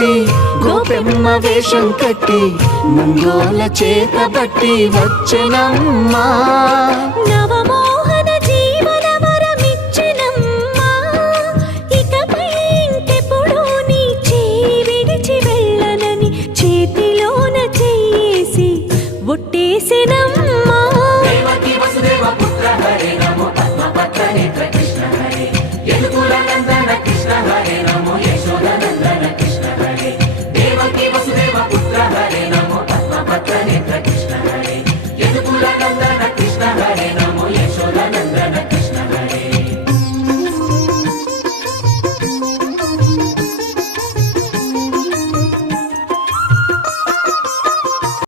పెట్టి గోపెమ్మ వేషం కట్టి ముంగోల చేత బట్టి వచ్చెనమ్మా నవమోహన జీవన వరమిచ్చెనమ్మా ఇకపై ఇంకెప్పుడు నీ చేయి విడిచి వెళ్ళనని చేతిలోన చెయ్యేసి ఒట్టేసెనమ్మా